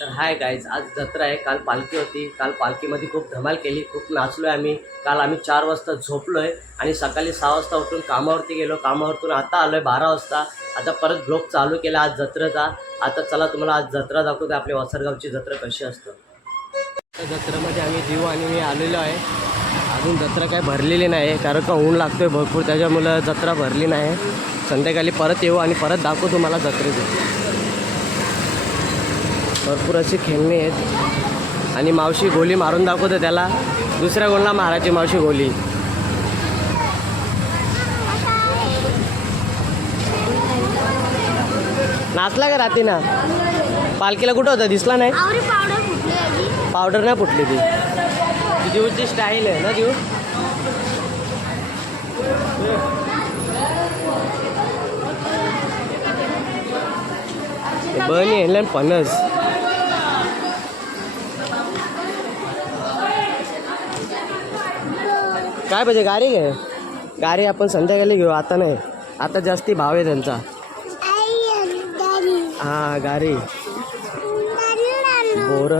तर hi guys आज जत्रा आहे. काल पालखी होती. काल पालखीमध्ये खूप धमाल केली. खूप नाचलो आहे आम्ही. काल आम्ही चार वाजता झोपलो आहे आणि सकाळी सहा वाजता उठून कामावरती गेलो. कामावरतून आता आलो आहे बारा वाजता. आता परत ब्लॉग चालू केला आज जत्रेचा. आता चला तुम्हाला आज जत्रा दाखवते. आपल्या वासरगावची जत्रा कशी असतं. त्या जत्रेमध्ये आम्ही देऊ आणि मी आलेलो आहे. अजून जत्रा काय भरलेली नाही कारण का ऊन लागतोय भरपूर. त्याच्यामुळं जत्रा भरली नाही. संध्याकाळी परत येऊ आणि परत दाखवू तुम्हाला जत्रेचं. भरपूर अशी खेळणी आहेत. आणि मावशी गोली मारून दाखवते त्याला. दुसऱ्या गोलला मारायची मावशी गोली. नाचला का रात्री ना पालखीला कुठं होता? दिसला नाही? पावडर नाही फुटली ती. दिवची स्टाईल आहे ना दिव बनी आहे पणस काय पाहिजे? गाडी घे. गाडी आपण संध्याकाळी घेऊ. आता नाही. आता जास्ती भाव आहे त्यांचा. हा गाडी. बोर.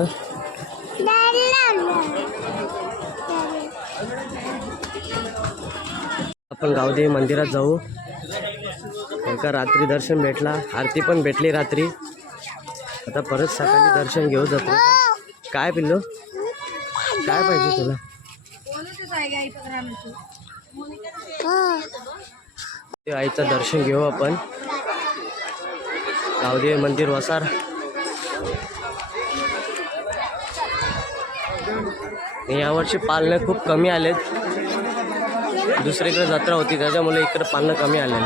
आपण गावदेवी मंदिरात जाऊ. एका रात्री दर्शन भेटला. आरती पण भेटली रात्री. आता परत सकाळी दर्शन घेऊ जातो. काय पिल्लो? काय पाहिजे तुला? ते आईचं दर्शन घेऊ आपण. गावदेवी मंदिर वसार. यावर्षी पालनं खूप कमी आलेत. दुसरीकडे जत्रा होती त्याच्यामुळे इकडे पालनं कमी आले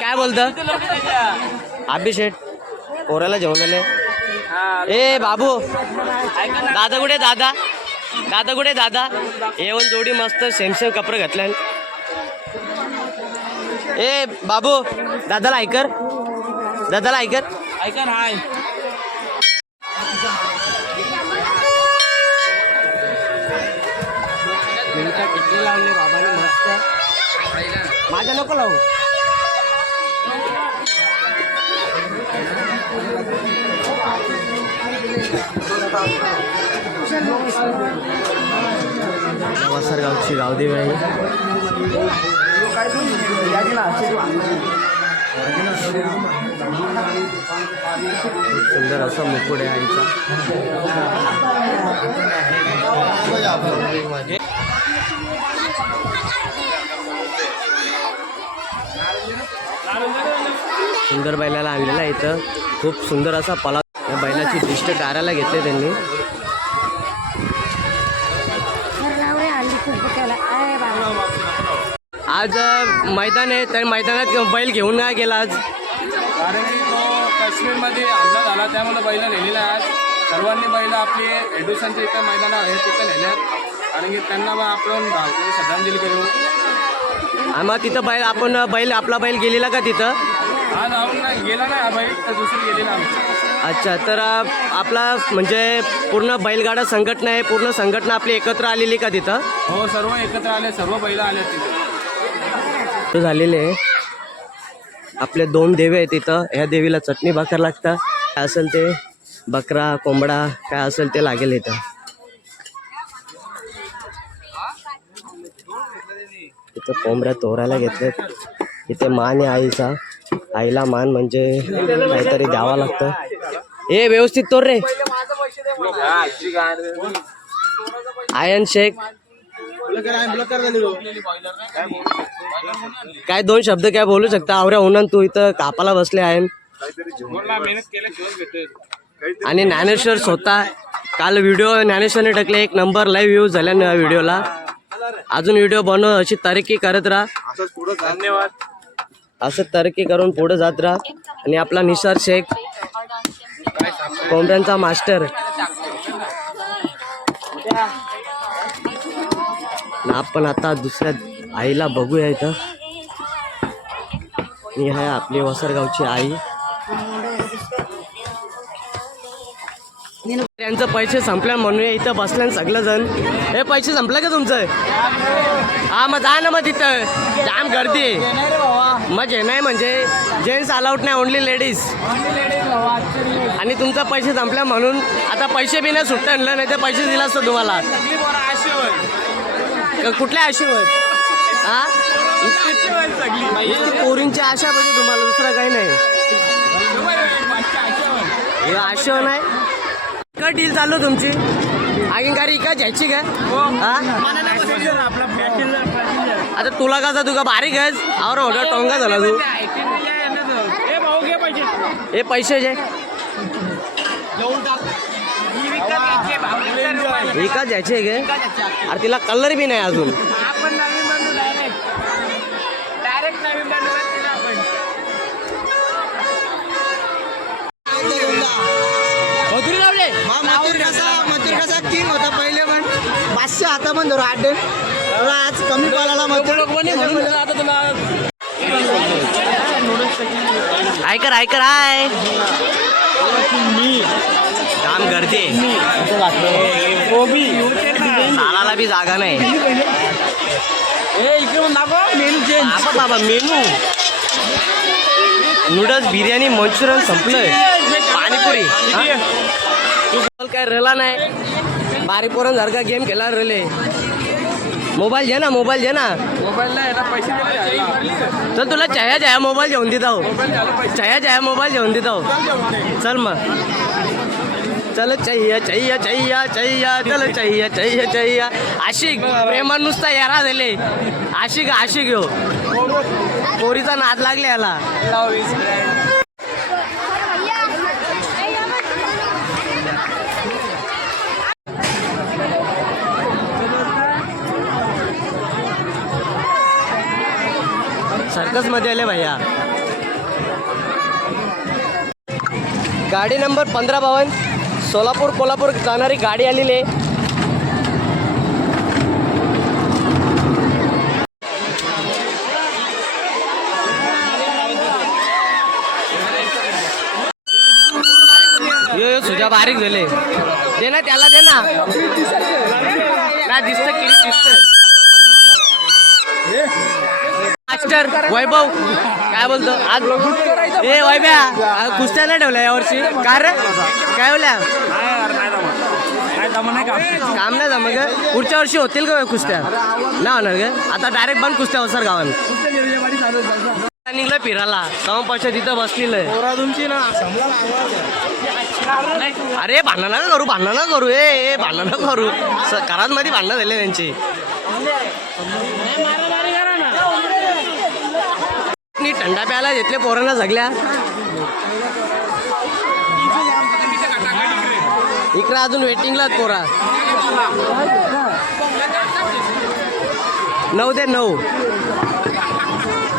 काय बोलत? अभिषेक पोराला जेवण आले. ए बाबू. दादा कुठे दादा. दादा कुठे दादा? येऊन जोडी मस्त सेम सेम कपडे घातले. ए बाबू दादाला ऐकर दादाला ऐकर ऐका हाय मिनिटा किती लावले बाबाने मस्त. माझ्या नको लावू. गावची गावदेवी आहे. सुंदर असा मुकुट आहे आईचा. सुंदर बैलाला आणलेला इथं. खूप सुंदर असा पला या बैलाची दिष्ट गाराला घेतले त्यांनी. आज मैदान आहे त्या मैदानात बैल घेऊन नाही गेला आज. कारण की तो काश्मीरमध्ये हल्ला झाला त्यामुळे बैल नेलेला आहे सर्वांनी बैल आपली एडुसनच्या इथं मैदान आहे तिथं नेल्यात कारण की त्यांना मग आपण भारतीय श्रद्धांजली करू. आणि मग तिथं बैल आपण बैल आपला बैल गेलेला का तिथं? जाऊन नाही गेला नाही हा बैल तर दुसरी गेलेला आमची अच्छा तर आपला म्हणजे पूर्ण बैलगाडा संघटना आहे पूर्ण संघटना आपली एकत्र आलेली का तिथं? हो सर्व एकत्र आले सर्व बैल आले तिथे. तर झालेले आहे. आपले दोन देवे आहेत इथं. ह्या देवीला चटणी भाकर लागतं. काय असेल ते? बकरा कोंबडा काय असेल ते लागेल इथं. इथं कोंबड्या तोरायला घेतल्यात इथे मान आहे आईचा. आईला मान म्हणजे काहीतरी द्यावा लागतं. ए व्यवस्थित तोर रे. आयन शेख. काय दोन शब्द काय बोलू शकता? आवऱ्या उन्हान तू इथं कापाला बसले आहे आणि ज्ञानेश्वर स्वतः काल व्हिडिओ ज्ञानेश्वरने टाकले एक नंबर लाईव्ह व्ह्यूज झाल्या ना व्हिडिओला अजून व्हिडिओ बनव अशी तरक्की करत राहा. असंच पुढं धन्यवाद. असं तरक्की करून पुढे जात राहा. आणि आपला निसार शेख कोंबड्यांचा मास्टर. आपण आता दुसऱ्या आईला बघूया इथं. मी आहे आपली वसरगावची आई. त्यांचं पैसे संपल्या म्हणून इथं बसल्या सगळं जण हे पैसे संपलं का तुमचं? हा मग जा ना मग तिथं. जाम गर्दी. मग हे नाही म्हणजे जेंट्स अलाउड नाही ओनली लेडीज आणि तुमचं पैसे संपल्या म्हणून आता पैसे बी नाही सुट्टा आणलं नाही तर पैसे दिला असतं तुम्हाला. क- कुठल्या आशेवर? हा? नुसती पोरींची आशा पाहिजे तुम्हाला दुसरं काही नाही. हे नाही? का डील चालू तुमची? आगीन गाडी का घ्यायची का? हा? आता तुला कसा तुका बारीक आहेस? अरे होता टोंगा झाला तू. हे पैसे जे एका घ्यायचे गे अरे तिला कलर बी नाही अजून. आपण नवीन बनवू डायरेक्ट डायरेक्ट नवीन बनवू तिला आपण. मधुरी लावले मथुर कसा मथुर कसा किंग होता पहिले पण. पाचशे आता पण धरू आठ आज कमी मथुर ऐकर ऐकर आय काम करते. सालाला बी जागा नाही. बाबा मेनू. नूडल्स बिर्याणी मंचुरियन संपलंय. पाणीपुरी? तू काय रला नाही. बारीक पोरांसारखा गेम खेळा रले. मोबाईल घे ना मोबाईल घे ना. पैसे आहे? चल तुला चया जया मोबाईल घेऊन देत. आहो मोबाईल चया जया मोबाईल घेऊन देत. आहो चल मग. चल चैया चैया चैया चैया चल चैया चैया चैया। आशिक प्रेमान नुसता यारा झाले. आशिक आशिक हो. पोरीचा नाद लागले याला. सर्कसमध्ये आले भैया. गाडी नंबर पंधरा बावन. सोलापूर कोल्हापूर जाणारी गाडी आलेली आहे. यो सुजा बारीक झाले. दे ना त्याला दे ना. दिसत किती दिसत. मास्टर वैभव काय बोलतो? आज ए वैभ्या आज कुस्त्या नाही ठेवल्या यावर्षी काय रे? काय बोल्या काम नाही जमत ग पुढच्या वर्षी होतील का कुस्त्या? नाही होणार ग आता डायरेक्ट बंद कुस्त्या सर गावान निघलं फिरायला. तेव्हा पैसे तिथं बसलेलं आहे तुमची ना. अरे भांडण नका करू भांडण नका करू. ए ए भांडण नका करू. स- घरांमध्ये भांडणं झाले त्यांची. नी थंडा प्यायला घेतले पोरांना जगल्या. इकडं अजून वेटिंगला पोरा. नऊ ते नऊ.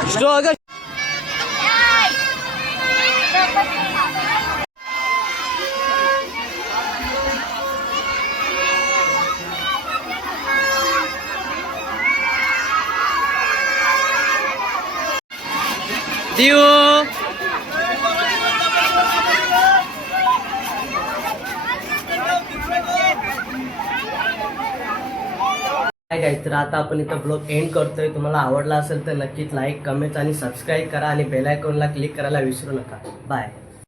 स्टो अगं. देऊ. काय काय तर आता आपण इथं ब्लॉग एंड करतोय. तुम्हाला आवडला असेल तर नक्कीच लाईक कमेंट आणि सबस्क्राईब करा आणि बेल आयकॉनला क्लिक करायला विसरू नका. बाय